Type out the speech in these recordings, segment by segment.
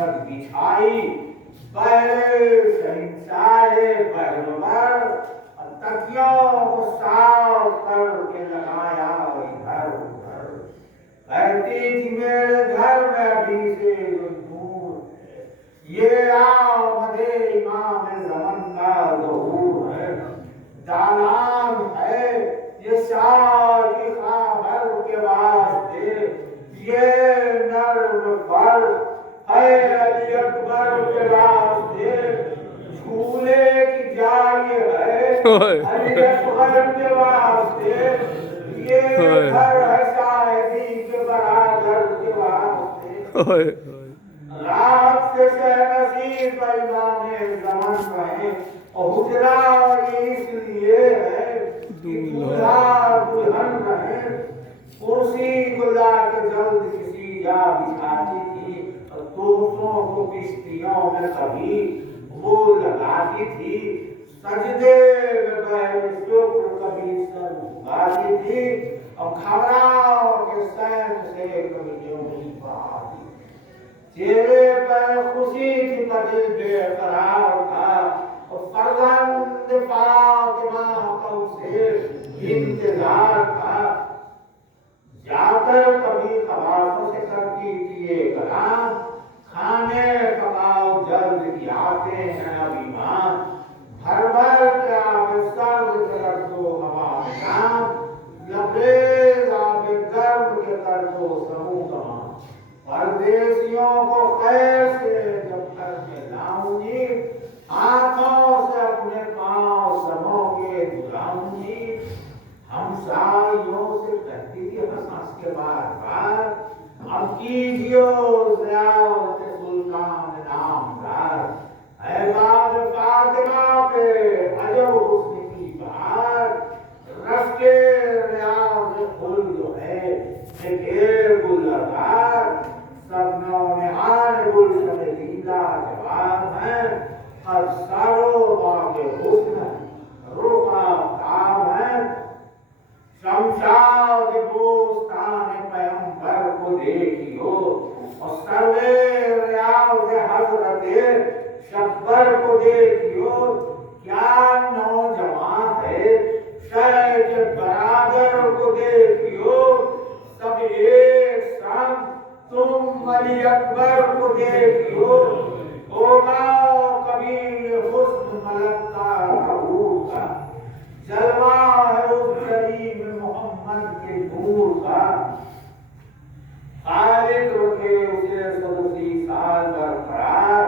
मत बिछाई, पहले शहंशाहे बहरवर, तकियों को साफ करके लगाया इधर उधर। कहती थी मेरे घर में अभी से जो नूर है, ये आमदे इमाम ज़मान का ज़हूर है। दालान है ये शाकिखा भर के वास्ते, ये नर्म पर है अली अकबर के वास्ते। झूले की जाली है अली अकबर के वास्ते, ये घर है शायदी के बराबर के वास्ते। रात से नसीब इमाम ज़मान कहे और हुजरा इसलिए है कि दूल्हा दुल्हन रहे। कुर्सी को लाके जल्द किसी जा बिछाती थी, और तोहफों को किश्तियों में कभी वो लगाती थी। सजदे में बैठ शुक्र कभी सर झुकाती थी, और खबराओं के सैन से कभी यूं ही बहाती। चेहरे पर खुशी थी पर दिल बेकरार था, और फरजंद फातिमा का उसे इंतजार था। जाकर कभी खवासों से करती थी ये कलाम, खाने पकाओ जल्द की आते हैं अभी मां। भर भर के आवे सर्द कर दो हवा में काम, लबरेज आवे गर्म के कर दो समूह तमाम। परदेसियों को खैर से जब घर में लाऊंगी, हाथों से अपने पांव समोगे झुलाऊंगी। हम साइयों से कहती थी हंस हंस के बार बार, अब कीजियो ज़ियारत सुल्तान नामदार। है बात फातिमा पे अजब हुस्न की बहार, रस के रियाज़ खुल्द है एक गुलजार। सबनों निहाल गुलशन दीदा जवाब है, हर सारो बागे हुस्न रुखा ताब है। शमशाद बोस्तान पैगंबर को देखियो, और सर्वे रियाज़ हज़रत शब्बर को देखियो। क्या नौजवान है शैख़ बरादर को देखियो, सब एक संग तुम अली अकबर को देखियो। होगा कभी हुस्न मलक का हूर का, जलवा है उस करीम मोहम्मद के नूर का। खालिद रखे उसे 130 साल बरकरार,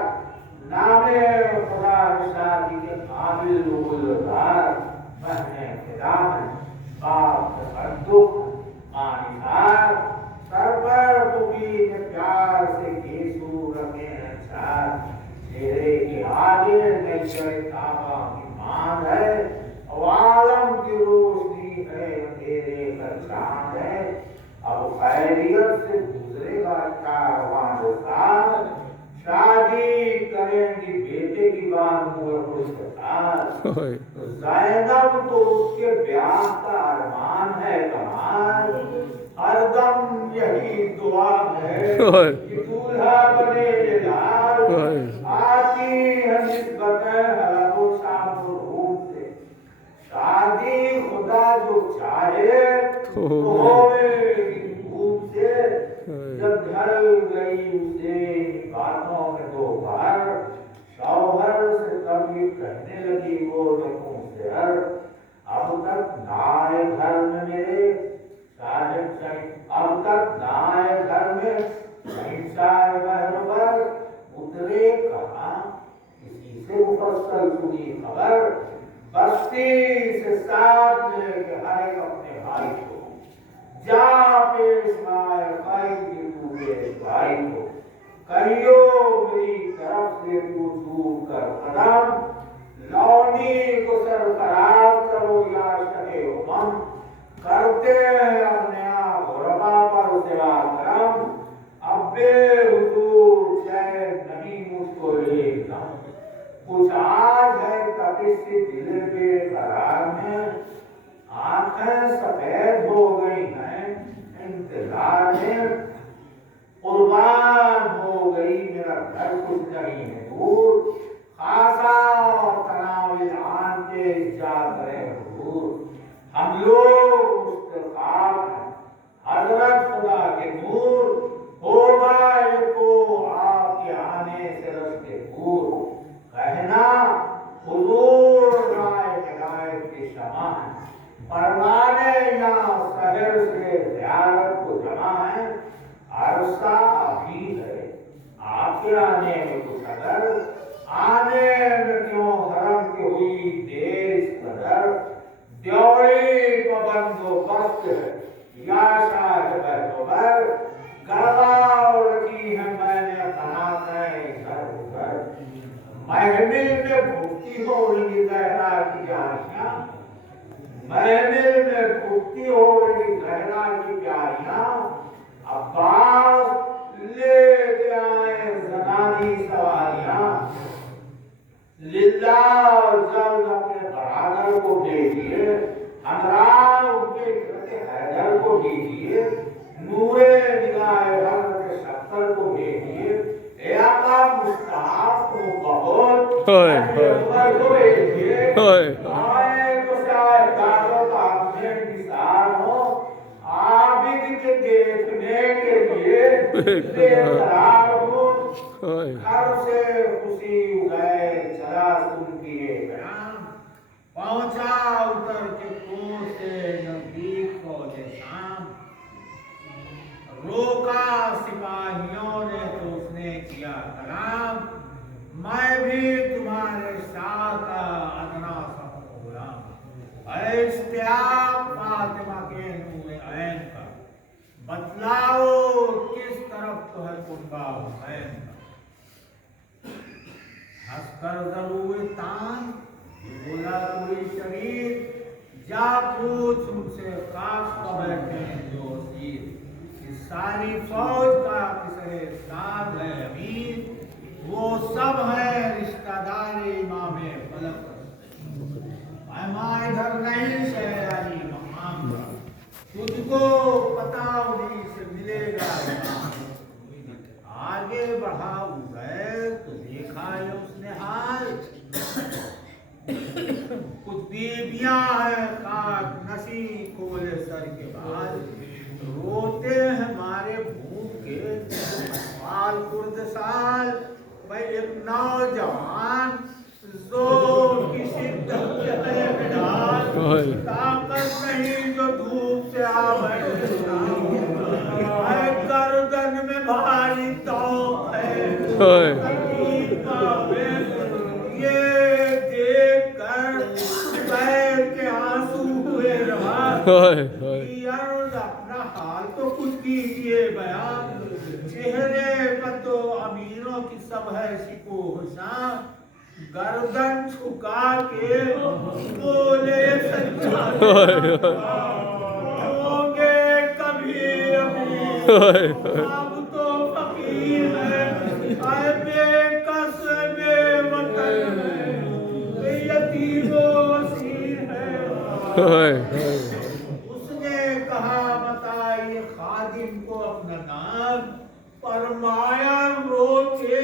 नामे खुदा शादी के काबिल गुलजार। महने खुदा में बाप तकद्दुक मानिसार, सरवर बुगी ने प्यार से गेसू रखे हैं चार। चेहरे के आगे नैशर ताबा की मान है, आलम की रोशनी है अंधेरे का चांद है। अब खैरियत से गुजरेगा कारवां साथ, शादी करेंगी बेटे की बात उसके साथ। ज़ैनब तो उसके ब्याह का अरमान है कमाल, हरदम यही दुआ है कि दूल्हा बने लाल। आती है निस्बतें हलो शाम रूप से, शादी खुदा जो चाहे तो होवेगी धूप से। जब ढल गई उसे बातों में दो बार, शौहर से कभी कहने लगी वो देखूं से हर। अब तक नाए घर में मेरे साहिब सही, अब तक नाए घर में शहंशाह बहरवर, उतरे कहाँ किसी से मुफस्सल सुनी खबर। बस्ती से साथ लेके हर एक अपने भाई को, जा पेशवाए भाई की पूरे भाई को। कहियो मेरी तरफ से तू दूर कर कदम, लौनी को सरफराज करो या शहे उमम। करते हैं अपने आप गुरबा पर सेवा करम, अब्बे हुजूर चैन नहीं मुझको एकदम। कुछ आज है तपिश दिल बेकरार में, आंखें सफेद हो गई हैं इंतजार में। कुर्बान हो गई मेरा कदर कुछ नहीं है दूर, खासा तनाव आनते जा करे दूर। हम लोग मुस्तफाक हैं, हजरत खुदा के नूर, होगा ये तो आपके आने से रस्ते दूर। कहना हुजूर राय हिदायत के शमा है, परवाने या शहर से ज़ियारत को जमा है। अरसा अभी है, आपके आने में कुछ अगर, आने में क्यों हरम की हुई देर इस कदर। द्योड़ी बंदोबस्त है या शाह बहतोबर, गड़गाव रखी है मैंने कनातें इधर उधर। महमिल में भुगती होगी गहरा की प्यारियां, महमिल में भुगती होगी गहरा की प्यारियां। अब्बास लेके आए जनानी सवारियां, लिल्ला जल्द अपने बरादर को भेजिए, हमरा उनके हैदर को भेजिए, नूरे निगाहे हज़रत शक्कर को भेजिए। ए आका मुस्ताफ को बहुत पैगंबर को भेजिए, आए तो शायद दादो आपने निसार हो, आबिद के देखने के लिए बेकरार हो। घर से खुशी उगए चला सुन किए बयान, पहुंचा उतर के कोर से नजदीक फौजे शाम। रोका सिपाहियों ने तो उसने किया कलाम, मैं भी तुम्हारे साथ अदना सा गुलाम। इश्तियाक फातिमा के नूरे ऐन का, बतलाओ किस तरफ तो है कुर्बा हुसैन का। हंसकर जरूर तान बोला कोई शरीर, जा पूछ उनसे खास को बैठे जो सीर। इस सारी फौज का किसरे साथ है अमीर, वो सब है रिश्तेदार इमाम फलक। मैं इधर नहीं शहरानी मकाम का, तुझको पता उन्हीं से मिलेगा। आगे बढ़ा उबैर तो देखा है उसने हाल, कुछ बीबियां हैं खाक नसी कोले सर के बाद, रोते हैं मारे भूखे साल कुर्द साल। भाई एक नौजवान जोर की शिद्दत है ढाल, ताकत नहीं जो धूप से आ बैठे, गर्दन में भारी तौक है। ये देख कर पैर के आंसू हुए रहा, अपना हाल तो कुछ कीजिए बयान। चेहरे पर तो अमीरों की सब है शिको शान, गर्दन झुका के बोले सच्चा होंगे कभी अमीर, अब तो फकीर है, आए बेकस बेवतन है, यतीमो असीर है। उसने कहा बताइए खादिम को अपना नाम, फरमाया रोके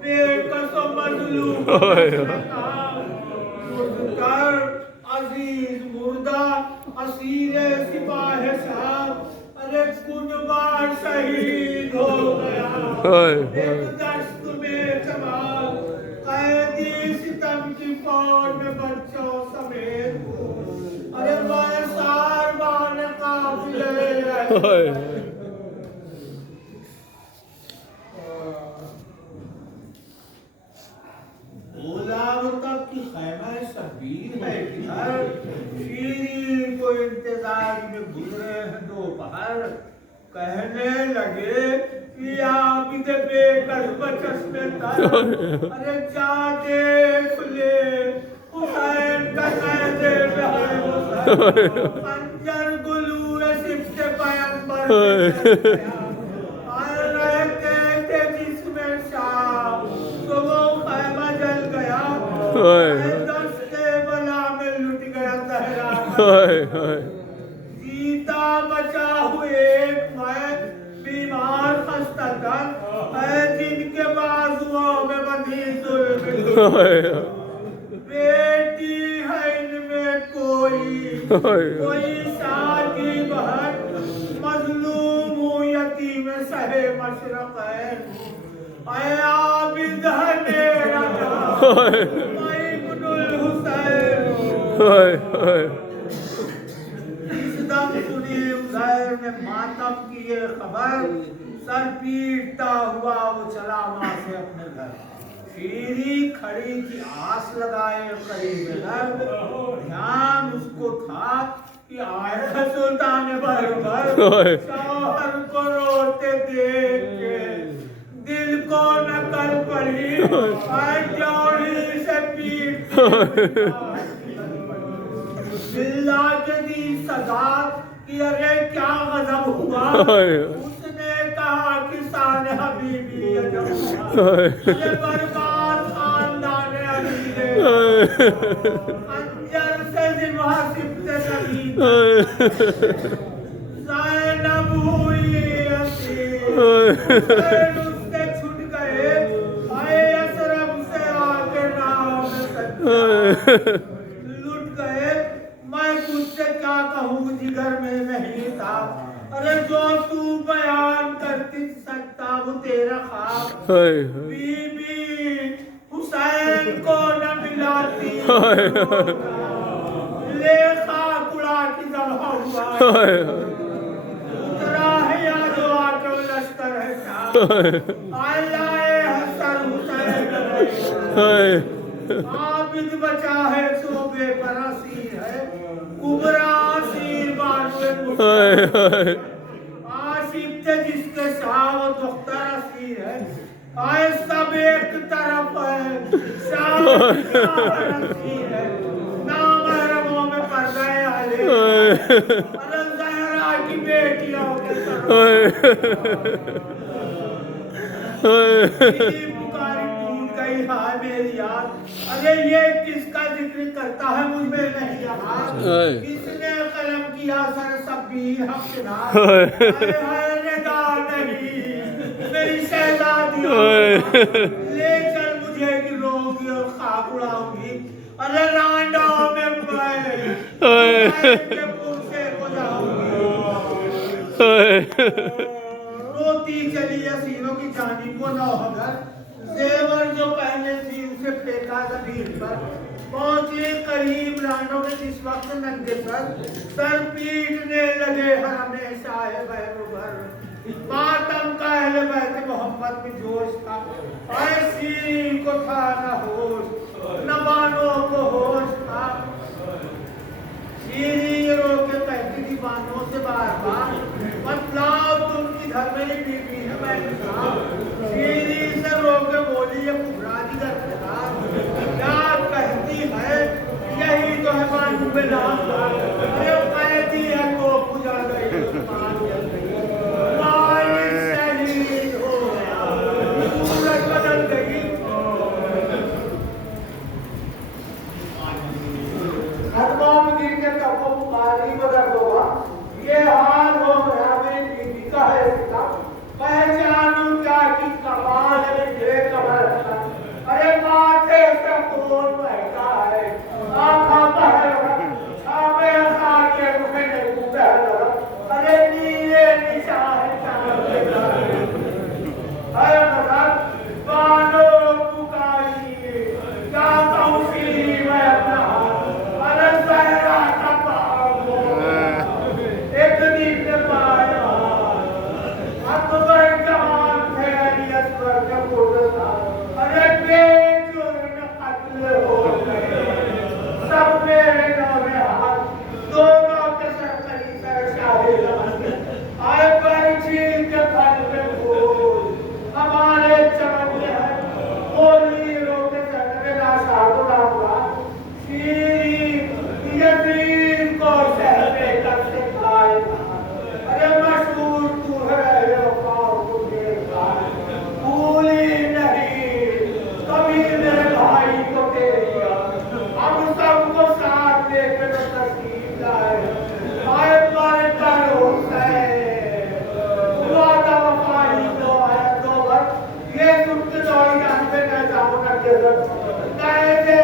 बेकस मजलूम मुर्दकर अजीज मुर्दा असीरे सिपाह साहब। अरे कुर्बान शहीद हो गया एक दस्त में जवान, कैदी सितम की फौज में बच्चों समेत। अरे मैं सारबान काफिले गुलाम तक की खैमा शबीर है किधर, शीरी को इंतजार में गुजरे हैं दोपहर। कहने लगे कि आबिद बेकस बचस में तर, अरे जा देख ले हुसैन का कैदे रहे, पंजर गुलूए सिफ्त पैगंबर जिसमें शाह तो वो खैमा जल गया, दस्ते बला में लुट गया तहरा। जीता बचा हुए एक मैं बीमार खस्ता तन है, जिनके बाद बेटी है इनमें कोई साकी बहन मजलूम यतीम सहे मशरक है आबिद है मेरा इब्नुल हुसैन। इस दम सुनी उज़ैर ने मातम की ये खबर, सर पीटता हुआ वो चला माँ से अपने घर। शीरी खड़ी की आस लगाए करीब ध्यान उसको था कि आया सुल्तान भर शौहर को रोते देख के दिल को न कर पड़ी जोड़ी से पीट चिल्ला के दी सजा कि अरे क्या गजब हुआ। उसने कहा कि सान हबीबी अरे बर्बाद खानदान अली अंजर से जिमा सिफ्ते सभी ज़ैनब हुई उससे छूट गए आए असरब से आके नाम सच्चा लुट गए। मैं तुझसे क्या कहूँ जिगर में नहीं था, अरे जो तू बयान करती सकता वो तेरा ख्वाब। बीबी हुसैन को न मिलाती ले खाक उड़ा की दबा हुआ उतरा है या जो आटो लश्कर है आए हसन हुसैन आबिद बचा है सो बेपरासी है कुबरा सीर बानुए आशिक थे जिसके शाह वो दुख्तर असीर है आए सब एक तरफ है शाह असीर है नाम अरबों में पड़ गए आले अरे ज़हरा की बेटियों के पुकारी टूट गई हाय मेरी याद। अरे ये किसका जिक्र करता है मुझ में नहीं याद, किसने कलम किया सर सब्बीर हफ्तेदार निदा नहीं मेरी शहजादी ले चल मुझे गिरोगी और खाक उड़ाऊंगी। अरे रांडा में मैं पुरसे को जाऊंगी रोती चली असीरों की जानी को नौहगर जेवर जो पहले थी उसे फेंका जमीन पर पहुंचे करीब रानों के जिस वक्त नंगे सर पीटने लगे हर हमेशा है बहर मातम का अहले बैत मोहम्मद में जोश था ऐसी को था न होश न बानों को होश था। शीरी रो के कहती थी बानों से बार बतलाओ तुम किधर मेरी बीवी है मैंने कहा। शीरी से रो के बोली ये पुरानी क्या कहती है यही तो है बानू में नाम अरे कहती है को पूजा गई शहीद हो गया सूरज बदल गई। गिर के कपो पुकारी बदल होगा ये हाल हो गया मेरी बीवी का है पहचानू क्या की कमाल है कमर अरे माथे से खून बहता है आँखों पर छावे नए के